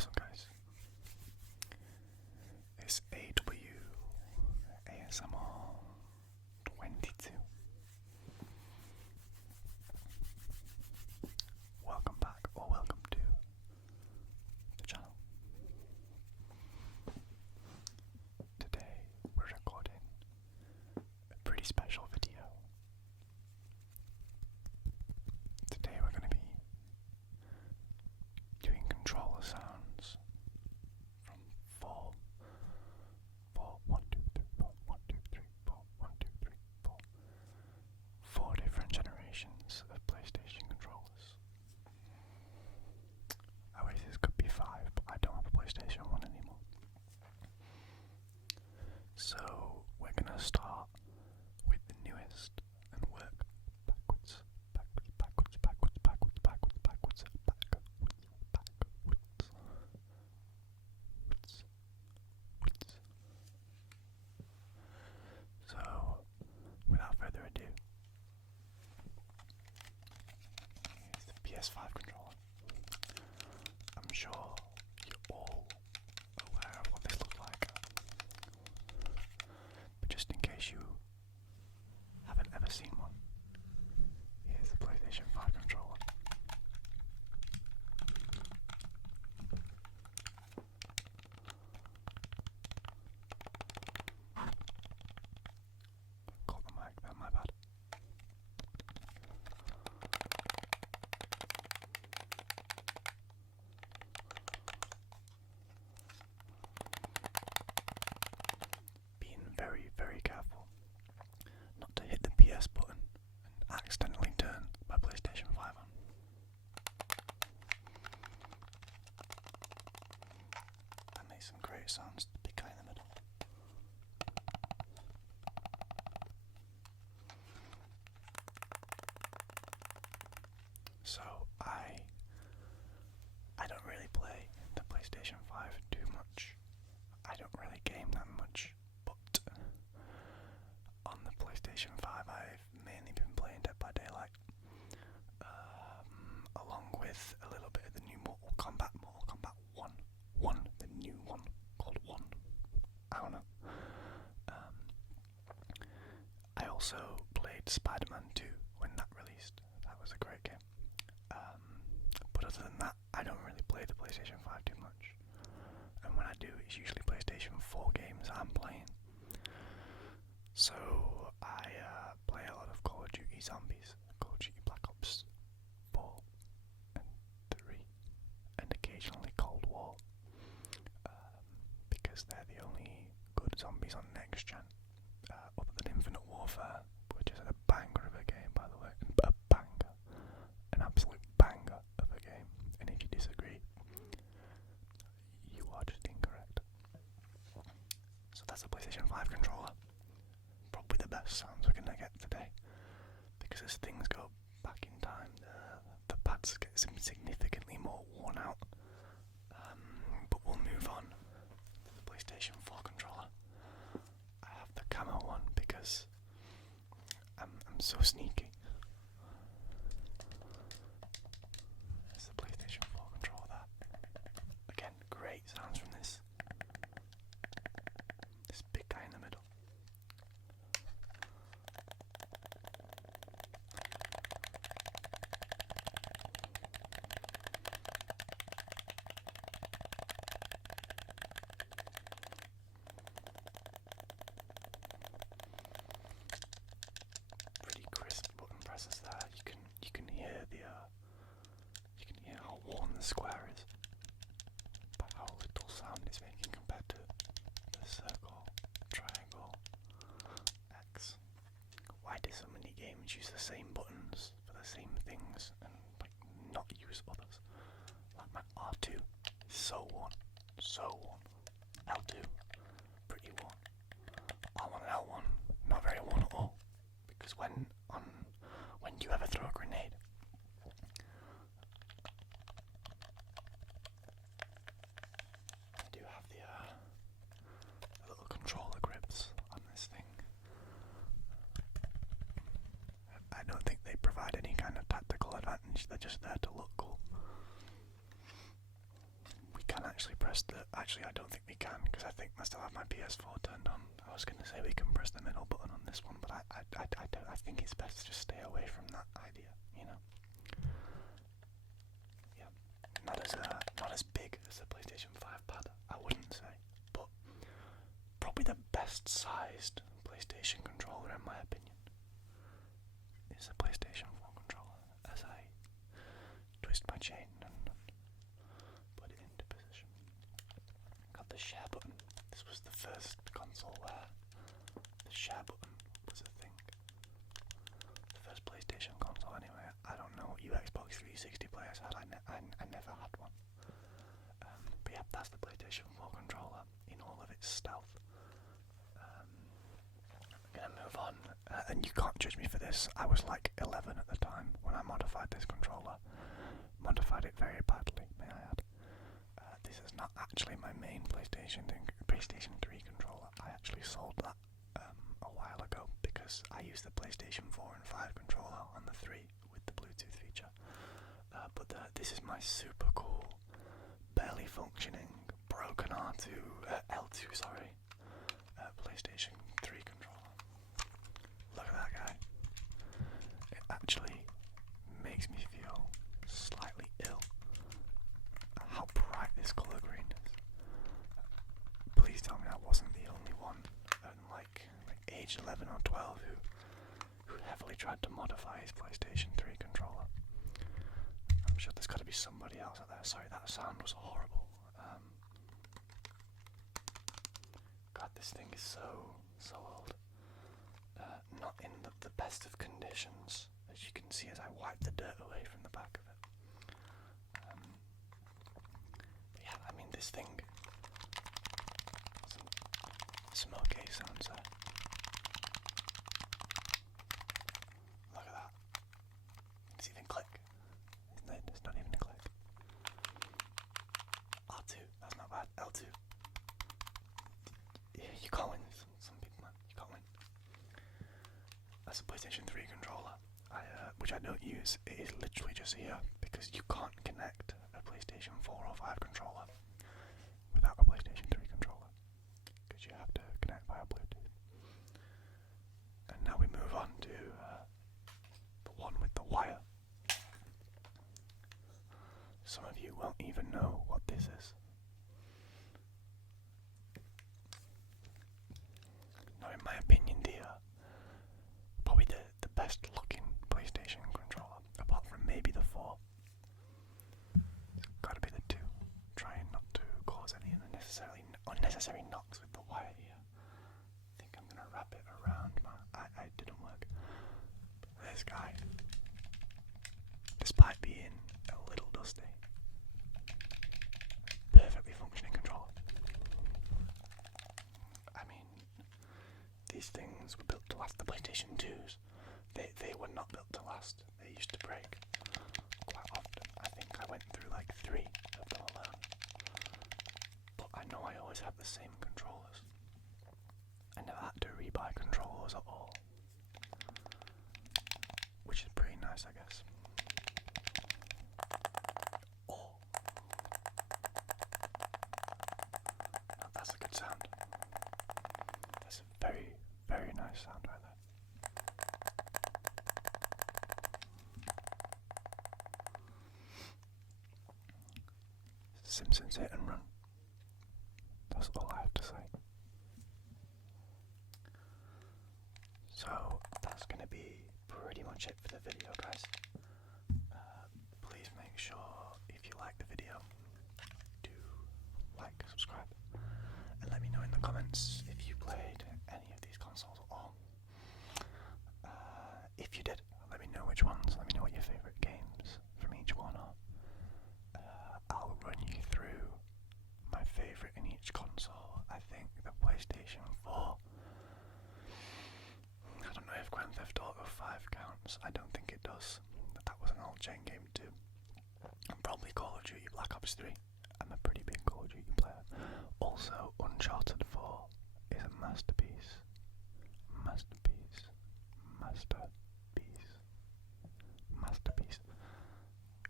What's up, guys? It's AW ASMR 22. Welcome back, or welcome to the channel. Today we're recording a pretty special video. Today we're going to be doing controller sounds from 4 different generations of PlayStation controllers. I wish this could be 5, but I don't have a PlayStation 1 anymore. So we're gonna start with the newest and work backwards. So, without further ado, here's the PS5 controller. I'm sure you're all aware of what this looks like, but just in case you haven't ever seen one, here's the PlayStation 5 controller. Caught the mic there, my bad. Being very, very careful not to hit the PS button and accidentally turn my PlayStation 5 on. That makes some great sounds, the big guy in the middle. So I don't really play the PlayStation 5 too much. I don't really game that much, but on the PlayStation 5 I've mainly been playing Dead by Daylight, along with a little bit of the new Mortal Kombat 1, the new one called 1. I don't know. I also played Spider-Man 2 when that released. That was a great game. But other than that, I don't really play the PlayStation 5 too much. And when I do, it's usually PlayStation 4 games I'm playing. So I play a lot of Call of Duty Zombies, Call of Duty Black Ops 4 and 3, and occasionally Cold War, because they're the only good zombies on next gen, other than Infinite Warfare, which is a banger of a game, by the way. A banger. An absolute banger of a game. And if you disagree, you are just incorrect. So that's a PlayStation 5 controller. Probably the best sounds we're gonna get today, because as things go back in time, the pads get significantly more worn out. But we'll move on to the PlayStation 4 controller. I have the camo one because I'm so sneaky. There's the PlayStation 4 controller there. Again, great sounds from this big guy in the middle. Pretty crisp button presses there. You can hear how worn the square is, by how little sound it's making compared to the circle, triangle, X. Why do so many games use the same buttons for the same things and not use others? Like my R2 is so worn. L2, pretty worn. R1 and L1, not very worn at all. Because when you ever throw a grenade, I do have the little controller grips on this thing. I don't think they provide any kind of tactical advantage, they're just there to look cool. We can actually press the... Actually, I don't think we can, because I think I still have my PS4 turned on. I was going to say we can press the middle button on this one, but I think it's best to just stay away from that idea, you know? Yeah. Not as big as the PlayStation 5 pad, I wouldn't say, but probably the best sized PlayStation controller in my opinion is the PlayStation 4 controller, as I twist my chain and put it into position. Got the share button. This was the first console where the share button was a thing. The first PlayStation console anyway. I don't know what you Xbox 360 players had. I never had one. But yeah, that's the PlayStation 4 controller in all of its stealth. I'm gonna move on, and you can't judge me for this. I was like 11 at the time when I modified this controller. Modified it very badly, may I add. This is not actually my main PlayStation 3 controller. I actually sold that a while ago because I used the PlayStation 4 and 5 controller on the 3 with the Bluetooth feature. But this is my super cool, barely functioning, broken L2, PlayStation 3 controller. Look at that guy. It actually makes me feel slightly ill. How bright this colour green is. Please tell me I wasn't the only one at like age 11 or 12 who heavily tried to modify his PlayStation 3 controller. I'm sure there's got to be somebody else out there. Sorry, that sound was horrible. God, this thing is so old. Not in the best of conditions, as you can see as I wipe the dirt away from the back of it. But yeah, I mean this thing, some okay sounds there. Look at that. It's even click. It's not even a click. R2, that's not bad. L2. Yeah, you can't win. Some people, man, you can't win. That's a PlayStation 3 controller, which I don't use. It is literally just here because you can't connect a PlayStation 4 or 5 controller without a PlayStation 3 controller, because you have to connect via Bluetooth. And now we move on to the one with the wire. Some of you won't even know what this is. Now, in my opinion, probably the best looking PlayStation controller, apart from maybe the 4. It's gotta be the 2. Trying not to cause any unnecessary knocks with the wire here. I think I'm gonna wrap it around it didn't work. But this guy, despite being a little dusty, perfectly functioning controller. I mean, these things were built to last. The PlayStation 2s, they were not built to last. They used to break quite often. I think I went through like 3 of them alone. But I know I always had the same controllers. I never had to rebuy controllers at all, which is pretty nice, I guess. Oh, now that's a good sound. That's a very, very nice sound right there. Simpsons Hit and Run. That's all I have to say. So that's going to be pretty much it for the video, guys. Please make sure, if you like the video, to like, subscribe, and let me know in the comments if you played any of these consoles at all. If you did, let me know which ones. Let me know what your favourite games from each one are. I'll run you through my favourite in each console. I think the PlayStation 4. I don't know if Grand Theft Auto 5 counts. I don't think it does. That was an old gen game too. And probably Call of Duty Black Ops 3. I'm a pretty big Call of Duty player. Also, Uncharted 4 is a masterpiece. Masterpiece.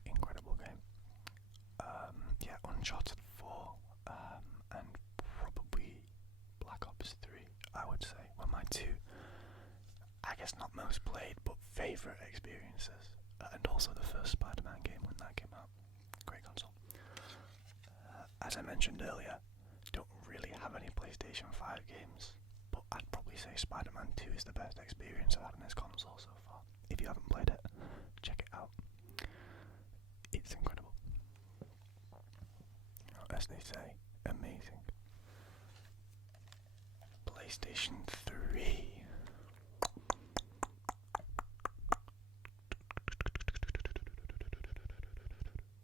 Incredible game. Yeah, Uncharted 4 not most played, but favourite experiences. And also the first Spider-Man game when that came out. Great console. As I mentioned earlier, don't really have any PlayStation 5 games, but I'd probably say Spider-Man 2 is the best experience I've had on this console so far. If you haven't played it, check it out. It's incredible. As they say, amazing. PlayStation 3.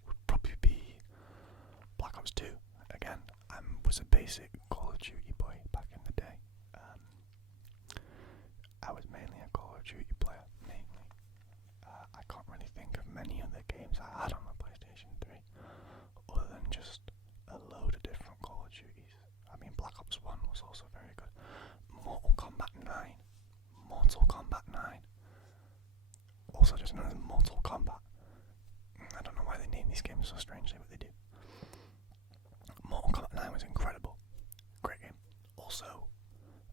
Would probably be Black Ops 2. Again, I was a basic Call of Duty boy back in the day. I was mainly a Call of Duty player, mainly. I can't really think of many other games I had on the PlayStation 3, other than just a load of different Call of Duties. I mean, Black Ops 1 was also very good. Mortal Kombat 9. Mortal Kombat 9. Also just known as Mortal Kombat. I don't know why they name these games so strangely, but they do. Mortal Kombat 9 was incredible. Great game. Also,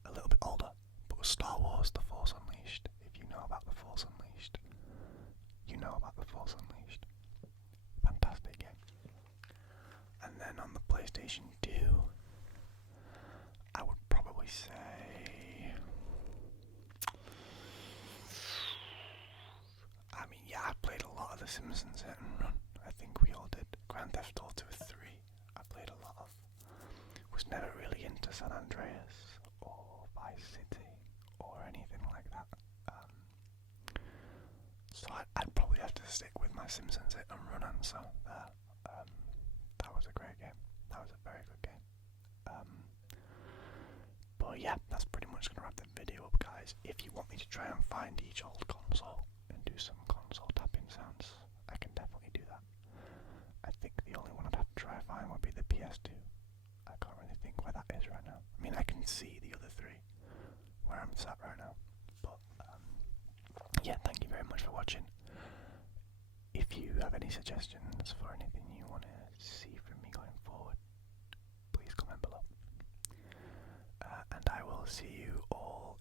a little bit older, but was Star Wars The Force Unleashed. If you know about The Force Unleashed, you know about The Force Unleashed. Fantastic game. And then on the PlayStation 2, I would probably say... I mean, yeah, I played a lot of The Simpsons Hit and Run. I think we all did. Grand Theft Auto 3, I played a lot of. Was never really into San Andreas or Vice City or anything like that. So I'd probably have to stick with my Simpsons Hit and Run answer there. That was a great game. That was a very good game. But yeah, that's pretty much going to wrap the video up, guys. If you want me to try and find each old console and do some console tapping sounds, I can definitely do that. I think the only one I'd have to try and find would be the PS2. I can't really think where that is right now. I mean, I can see the other three where I'm sat right now. But yeah, thank you very much for watching. If you have any suggestions for anything you want to see from me going forward, please comment below. And I will see you all